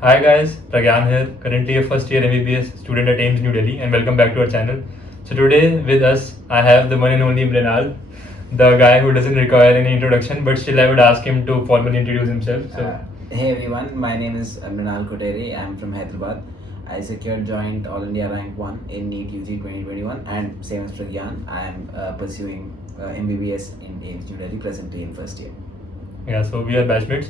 Hi guys, Pragyan here, currently a first year MBBS student at AIIMS New Delhi, and welcome back to our channel. So today with us I have the one and only Mrinal, the guy who doesn't require any introduction, but still I would ask him to formally introduce himself. Hey everyone, my name is Mrinal Kutteri. I'm from Hyderabad. I secured joint All India Rank 1 in NEET UG 2021, and same as Pragyan, I am pursuing MBBS in AIIMS New Delhi, presently in first year. Yeah, so we are batchmates.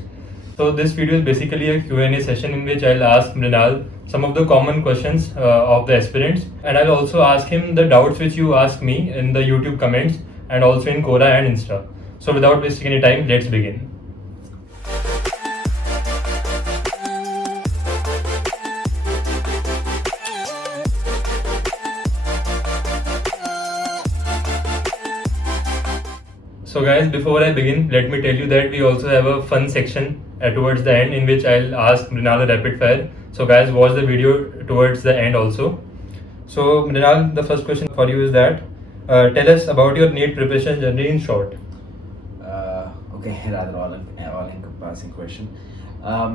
So this video is basically a Q&A session in which I'll ask Mrinal some of the common questions of the aspirants, and I'll also ask him the doubts which you ask me in the YouTube comments and also in Quora and Insta. So without wasting any time, let's begin. So guys, before I begin, let me tell you that we also have a fun section towards the end in which I'll ask Mrinal a rapid fire. So guys, watch the video towards the end also. So Mrinal, the first question for you is that tell us about your NEET preparation journey in short. Okay, rather all-encompassing question.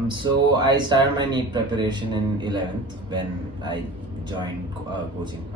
So I started my NEET preparation in 11th when I joined coaching.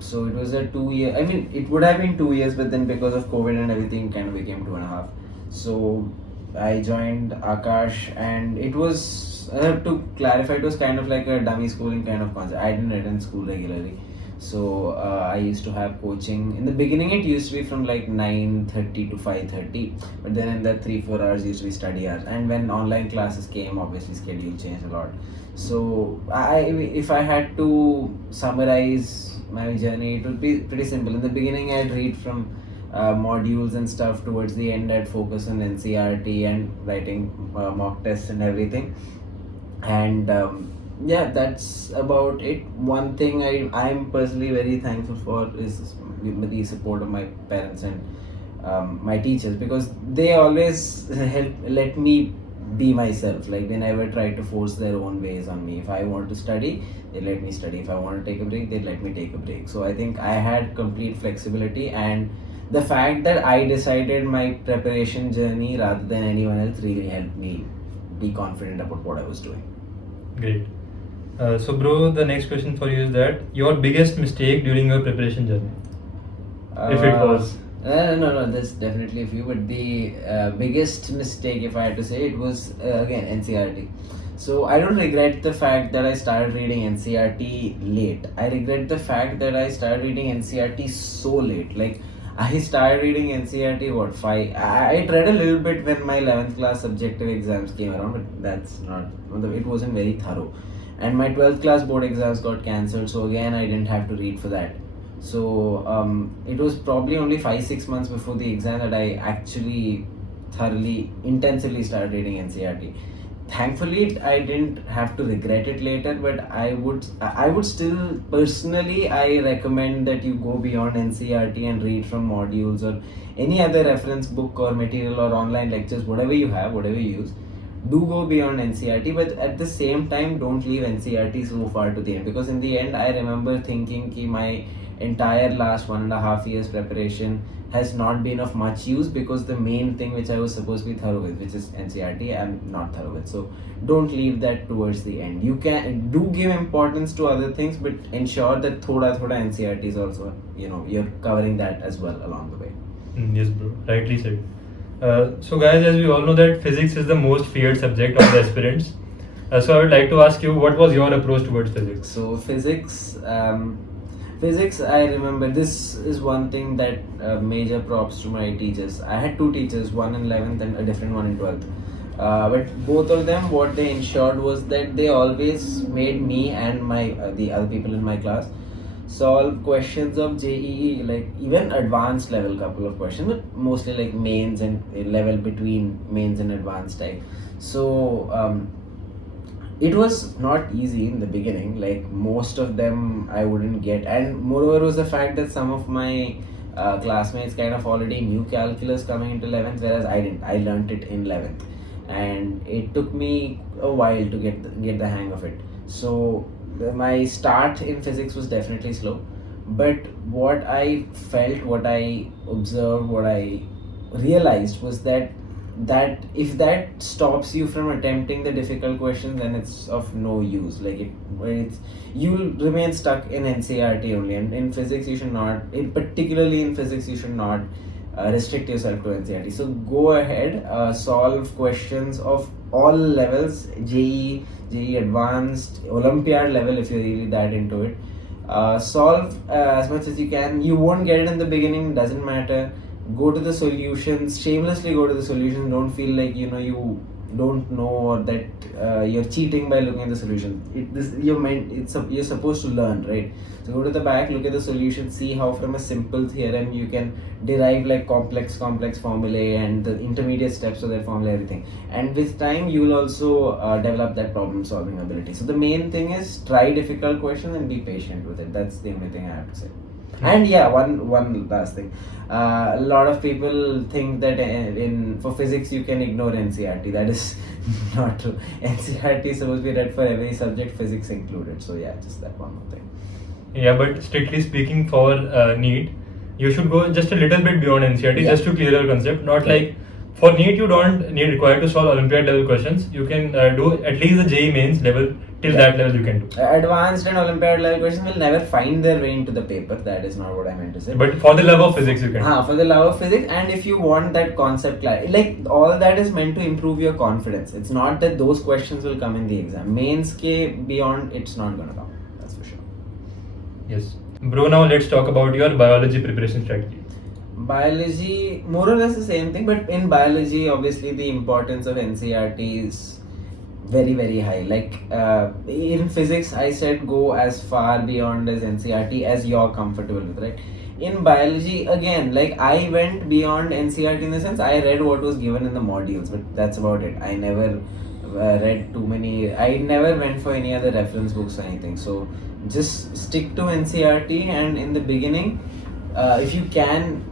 So it was a 2 year, I mean, it would have been 2 years, but then because of COVID and everything, kind of became 2.5. So I joined Akash, and it was, to clarify, it was kind of like a dummy schooling kind of concept. I didn't attend school regularly. So I used to have coaching. In the beginning, it used to be from like 9:30 to 5:30, but then in that 3-4 hours used to be study hours. And when online classes came, obviously schedule changed a lot. So if I had to summarize my journey, it would be pretty simple. In the beginning, I'd read from modules and stuff. Towards the end, I'd focus on NCRT and writing mock tests and everything. And yeah, that's about it. One thing I'm personally very thankful for is the support of my parents and my teachers, because they always let me be myself. Like, they never try to force their own ways on me. If I want to study, they let me study. If I want to take a break, they let me take a break. So I think I had complete flexibility, and the fact that I decided my preparation journey rather than anyone else really helped me be confident about what I was doing. Great. So bro, the next question for you is that your biggest mistake during your preparation journey, if it was. No, there's definitely a few, but the biggest mistake, if I had to say, it was again NCRT. So I don't regret the fact that I started reading NCRT late. I regret the fact that I started reading NCRT so late. Like, I started reading NCRT I read a little bit when my 11th class subjective exams came around, but that's not, it wasn't very thorough. And my 12th class board exams got cancelled, so again I didn't have to read for that. So it was probably only 5-6 months before the exam that I actually thoroughly, intensively started reading NCRT. Thankfully, I didn't have to regret it later, but I would still, personally, I recommend that you go beyond NCRT and read from modules or any other reference book or material or online lectures, whatever you have, whatever you use. Do go beyond NCRT, but at the same time, don't leave NCRT so far to the end, because in the end, I remember thinking that my entire last 1.5 years preparation has not been of much use, because the main thing which I was supposed to be thorough with, which is NCRT, I'm not thorough with. So don't leave that towards the end. You can do give importance to other things, but ensure that thoda NCRT is also, you're covering that as well along the way. Yes bro, rightly said. So guys, as we all know that physics is the most feared subject of the aspirants. So I would like to ask you, what was your approach towards physics? So physics, I remember, this is one thing that major props to my teachers. I had two teachers, one in 11th and a different one in 12th. But both of them, what they ensured was that they always made me and my the other people in my class solve questions of JEE, like even advanced level couple of questions, but mostly like mains and level between mains and advanced type. So it was not easy in the beginning. Like, most of them I wouldn't get, and moreover was the fact that some of my classmates kind of already knew calculus coming into 11th, whereas I didn't. I learnt it in 11th, and it took me a while to get the hang of it. So my start in physics was definitely slow, but what I felt, what I observed, what I realized was that that if that stops you from attempting the difficult questions, then it's of no use. Like you'll remain stuck in NCERT only. And in physics, you should not, particularly in physics, you should not restrict yourself to NCERT. So go ahead, solve questions of all levels, JEE Advanced, Olympiad level if you're really that into it. Solve as much as you can. You won't get it in the beginning, doesn't matter. Go to the solutions, shamelessly go to the solutions. Don't feel like you don't know, or that you're cheating by looking at the solution. You're supposed to learn, right? So go to the back, look at the solution, see how from a simple theorem you can derive like complex formulae and the intermediate steps of that formula, everything. And with time you will also develop that problem solving ability. So the main thing is try difficult questions and be patient with it. That's the only thing I have to say. And yeah, one last thing. A lot of people think that for physics you can ignore NCERT. That is not true. NCERT is supposed to be read for every subject, physics included. So yeah, just that one more thing. Yeah, but strictly speaking, for NEET, you should go just a little bit beyond NCERT just to clear your concept. Not like for NEET, you don't need required to solve Olympiad level questions. You can do at least the JEE mains level. Till that level you can do. Advanced and Olympiad level questions will never find their way into the paper. That is not what I meant to say. But for the love of physics you can. For the love of physics, and if you want that concept clarity, like all that is meant to improve your confidence. It's not that those questions will come in the exam. Mains ke beyond, it's not gonna come. That's for sure. Yes. Bro, now let's talk about your biology preparation strategy. Biology, more or less the same thing, but in biology, obviously the importance of NCERT is very, very high. Like in physics, I said go as far beyond as NCERT as you're comfortable with, right? In biology, again, like I went beyond NCERT in the sense I read what was given in the modules, but that's about it. I never read too many, I never went for any other reference books or anything. So just stick to NCERT, and in the beginning, if you can,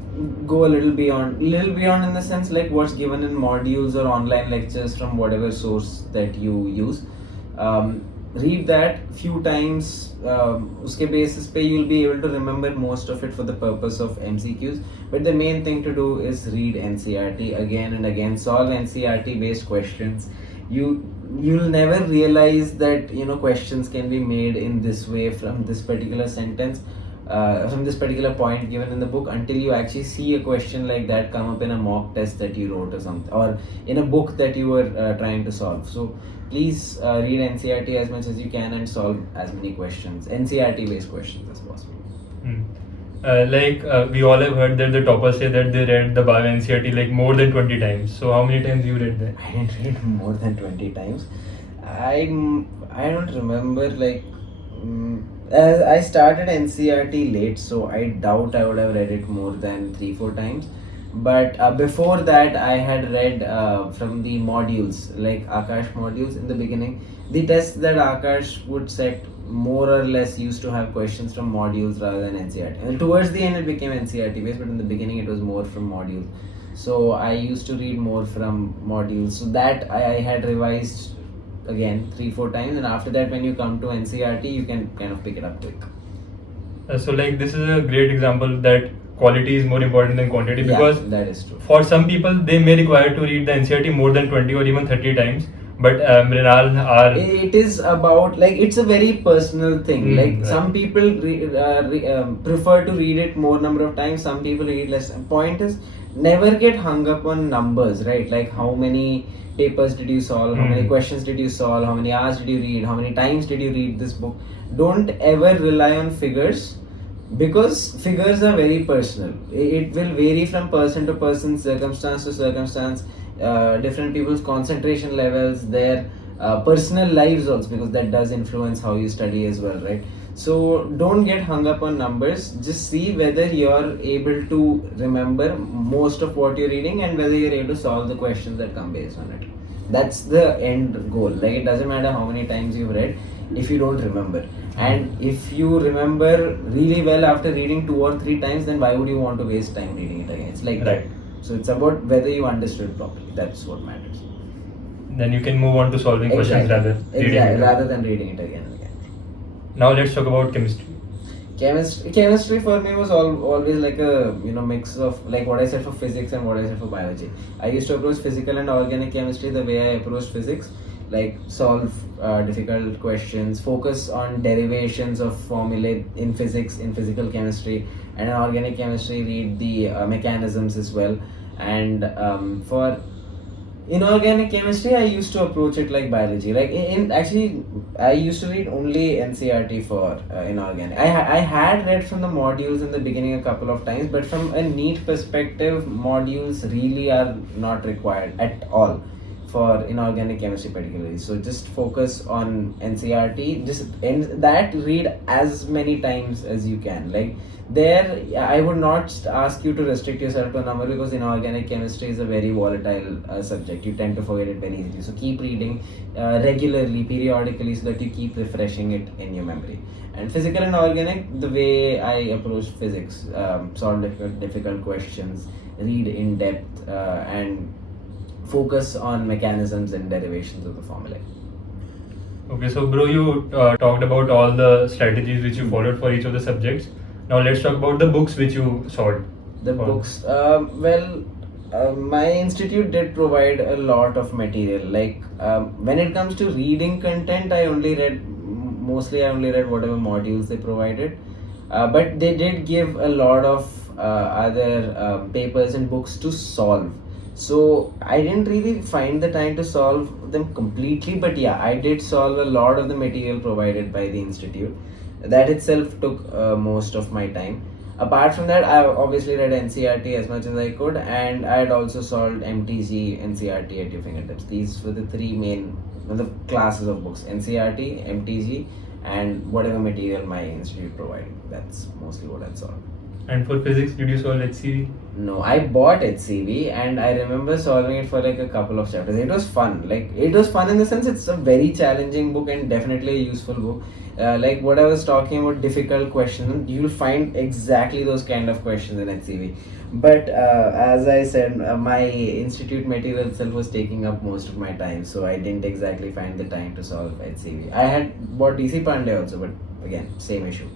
go a little beyond in the sense like what's given in modules or online lectures from whatever source that you use. Read that few times, uske basis pe you'll be able to remember most of it for the purpose of MCQs. But the main thing to do is read NCERT again and again, solve NCERT based questions. You'll never realize that questions can be made in this way from this particular sentence, from this particular point given in the book, until you actually see a question like that come up in a mock test that you wrote or something, or in a book that you were trying to solve. So please read NCERT as much as you can and solve as many questions, NCERT based questions as possible. We all have heard that the toppers say that they read the bio NCERT like more than 20 times. So how many times you read that? I didn't read more than 20 times. I don't remember, like I started NCERT late, so I doubt I would have read it more than 3-4 times. But before that, I had read from the modules, like Akash modules in the beginning. The tests that Akash would set more or less used to have questions from modules rather than NCERT. And towards the end, it became NCERT based, but in the beginning, it was more from modules. So I used to read more from modules. So that I had revised again 3-4 times, and after that, when you come to NCERT, you can kind of pick it up quick. So like this is a great example that quality is more important than quantity, because that is true. For some people they may require to read the NCERT more than 20 or even 30 times, but Mrinal it is about, like, it's a very personal thing. Like right. Some people prefer to read it more number of times, some people read less. Point is, never get hung up on numbers, right? Like how many papers did you solve, how many questions did you solve, how many hours did you read, how many times did you read this book. Don't ever rely on figures, because figures are very personal. It will vary from person to person, circumstance to circumstance, different people's concentration levels, their personal lives also, because that does influence how you study as well, right? So don't get hung up on numbers. Just see whether you're able to remember most of what you're reading and whether you're able to solve the questions that come based on it. That's the end goal. Like, it doesn't matter how many times you've read if you don't remember. And if you remember really well after reading 2 or 3 times, then why would you want to waste time reading it again? It's like that. So it's about whether you understood properly. That's what matters. Then you can move on to solving questions rather than reading it again and again. Now let's talk about chemistry. Chemistry for me was always like a mix of like what I said for physics and what I said for biology. I used to approach physical and organic chemistry the way I approached physics, like solve difficult questions, focus on derivations of formulae in physics, in physical chemistry, and in organic chemistry read the mechanisms as well. And for inorganic chemistry, I used to approach it like biology. Like actually, I used to read only NCRT for inorganic. I had read from the modules in the beginning a couple of times, but from a NEET perspective, modules really are not required at all for inorganic chemistry particularly. So just focus on NCRT. Just that read as many times as you can. Like there, I would not ask you to restrict yourself to a number, because inorganic chemistry is a very volatile subject. You tend to forget it very easily. So keep reading regularly, periodically, so that you keep refreshing it in your memory. And physical and organic, the way I approach physics, solve difficult questions, read in depth, and focus on mechanisms and derivations of the formulae. Okay, so bro, you talked about all the strategies which you followed for each of the subjects. Now let's talk about the books which you solved. The books, my institute did provide a lot of material. Like when it comes to reading content, I only read whatever modules they provided. But they did give a lot of other papers and books to solve. So I didn't really find the time to solve them completely, but yeah, I did solve a lot of the material provided by the institute. That itself took most of my time. Apart from that, I obviously read NCRT as much as I could, and I had also solved MTG, NCRT at your fingertips. These were the three main the classes of books: NCRT, MTG, and whatever material my institute provided. That's mostly what I solved. And for physics, did you solve HCV? No, I bought HCV and I remember solving it for like a couple of chapters. It was fun. Like it was fun in the sense it's a very challenging book and definitely a useful book. Like what I was talking about, difficult questions, you'll find exactly those kind of questions in HCV. But as I said, my institute material itself was taking up most of my time, so I didn't exactly find the time to solve HCV. I had bought DC Pandey also, but again, same issue.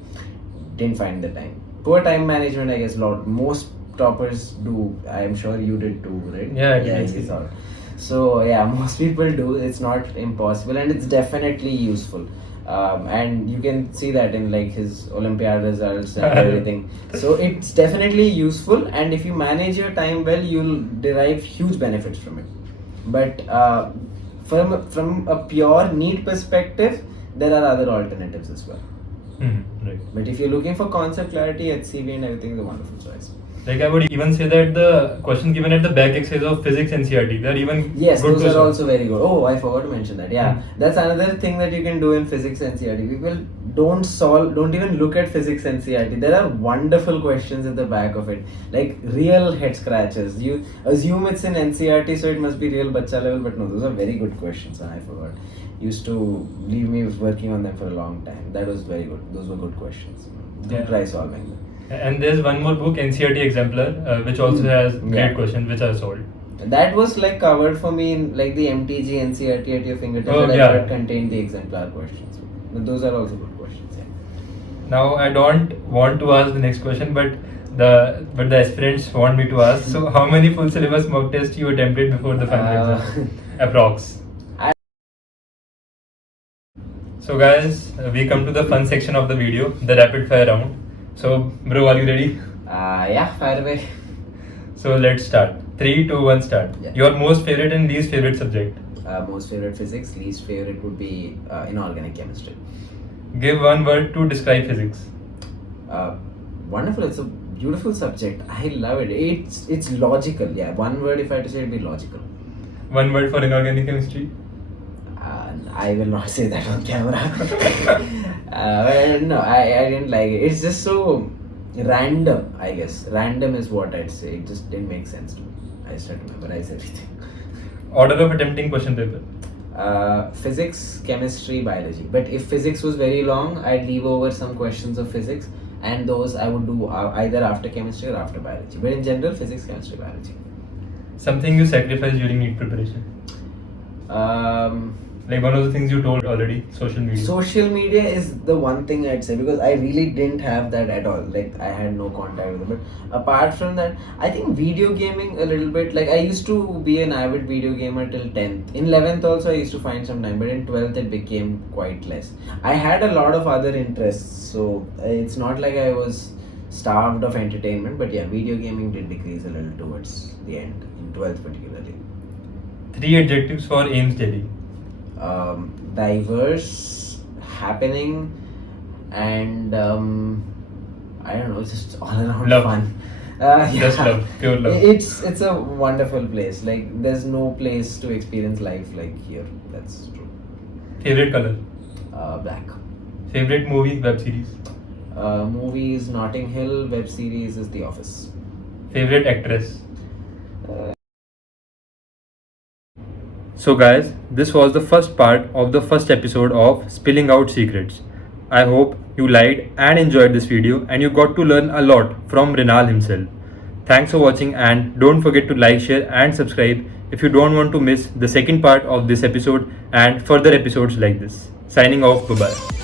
Didn't find the time. Poor time management, I guess. Most toppers do. I am sure you did too, right? Yeah, I did. Yeah, you saw it. So yeah, most people do. It's not impossible, and it's definitely useful. And you can see that in like his Olympiad results and everything. So it's definitely useful, and if you manage your time well, you'll derive huge benefits from it. But from a pure NEET perspective, there are other alternatives as well. Right. But if you're looking for concept clarity, HCV and everything is a wonderful choice. Like I would even say that the questions given at the back exercise of physics NCRT, they're even yes, good those to are solve. also very good. Oh, I forgot to mention that. Yeah, that's another thing that you can do in physics NCRT. People don't even look at physics NCRT. There are wonderful questions at the back of it, like real head scratches. You assume it's in NCRT, so it must be real bacha level, but no, those are very good questions. And I forgot. Used to leave me working on them for a long time. That was very good. Those were good questions. Do try solving them. And there's one more book, NCRT Exemplar, which also has great questions which are solved. That was like covered for me in like the MTG NCRT at your fingertips. That contained the exemplar questions. But those are also good questions. Yeah. Now I don't want to ask the next question, but the aspirants want me to ask. So how many full syllabus mock tests you attempted before the final exam? Approx. So guys, we come to the fun section of the video, the rapid fire round. So bro, are you ready? Yeah, fire away. So let's start. 3, 2, 1, start. Yeah. Your most favorite and least favorite subject? Most favorite physics, least favorite would be inorganic chemistry. Give one word to describe physics. Wonderful. It's a beautiful subject. I love it. It's logical. Yeah, one word if I had to say, it'd be logical. One word for inorganic chemistry? I will not say that on camera. No, I didn't like it. It's just so random, I guess. Random is what I'd say. It just didn't make sense to me. I just had to memorize everything. Order of attempting question paper? Physics, chemistry, biology. But if physics was very long, I'd leave over some questions of physics, and those I would do either after chemistry or after biology. But in general, physics, chemistry, biology. Something you sacrificed during NEET preparation? Like one of the things you told already, social media. Social media is the one thing I'd say, because I really didn't have that at all. Like I had no contact with it. But apart from that, I think video gaming a little bit. Like I used to be an avid video gamer till 10th. In 11th also I used to find some time, but in 12th it became quite less. I had a lot of other interests, so it's not like I was starved of entertainment. But yeah, video gaming did decrease a little towards the end, in 12th particularly. 3 adjectives for AIIMS Delhi. Diverse, happening, and I don't know, just all around Love. fun. Just love, pure love. It's a wonderful place. Like there's no place to experience life like here. That's true. Favorite color. Black. Favorite movie, web series. Movies Notting Hill. Web series is The Office. Favorite actress. So guys, this was the first part of the first episode of Spilling Out Secrets. I hope you liked and enjoyed this video and you got to learn a lot from Mrinal himself. Thanks for watching, and don't forget to like, share and subscribe if you don't want to miss the second part of this episode and further episodes like this. Signing off, bye bye.